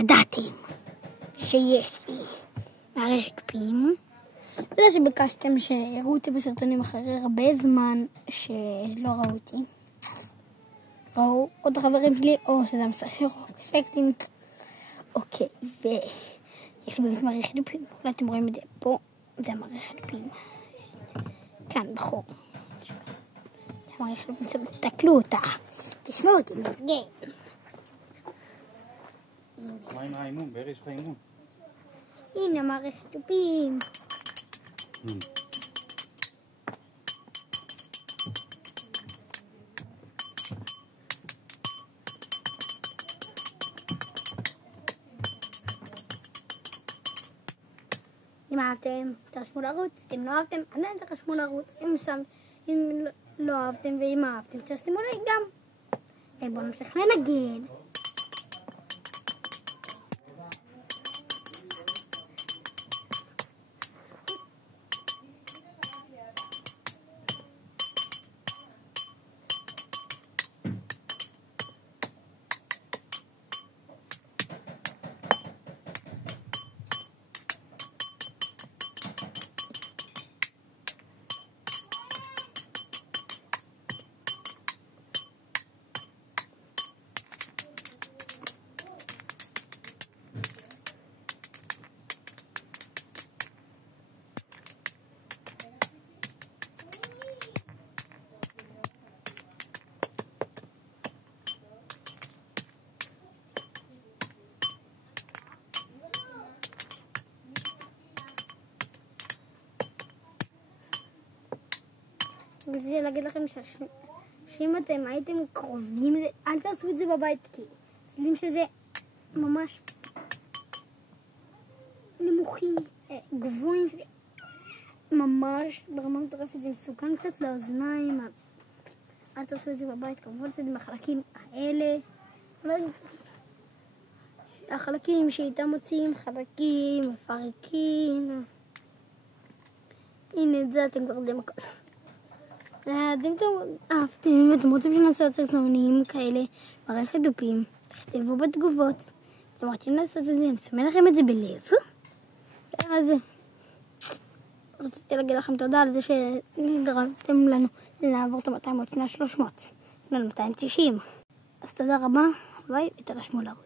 ידעתם שיש לי מערכת דופים. זה שביקשתם שיראו אותי בסרטונים אחרי הרבה זמן שלא ראו אותי. ראו עוד החברים שלי, או שזה המסך ירוק, אפקטים. אוקיי, ויש לי באמת מערכת דופים. אולי אתם רואים את זה פה, זה המערכת דופים. כאן בחור. זה המערכת דופים, תסתכלו אותה. תשמעו אותי, מפגן. מה עם האימון? באר יש לך אימון? הנה מערכת דופים. אם אהבתם, תרשמו לערוץ. אם לא אהבתם, עדיין תרשמו לערוץ. אם לא אהבתם ואם אהבתם, תרשמו לי גם. בואו נמשיך לנגן. רציתי להגיד לכם שאם אתם הייתם קרובים, אל תעשו את זה בבית, כי הצלילים של זה ממש נמוכים, גבוהים, ממש ברמה מטורפת, זה מסוכן קצת לאוזניים, אז אל תעשו את זה בבית. כמובן שזה בחלקים האלה, החלקים שאיתם מוציאים חלקים, מפרקים. הנה את זה אתם כבר יודעים הכל. אם אתם אהבתם, אם אתם רוצים שנעשה סרטונים כאלה, מערכת דופים, תכתבו בתגובות. אתם רוצים לעשות את זה, אני אסמן לכם את זה בלב. אז רציתי להגיד לכם תודה על זה שגרמתם לנו לעבור את ה-200 עוד שנה 300, לנו 290. אז תודה רבה, ביי, ותרשמו לערוץ.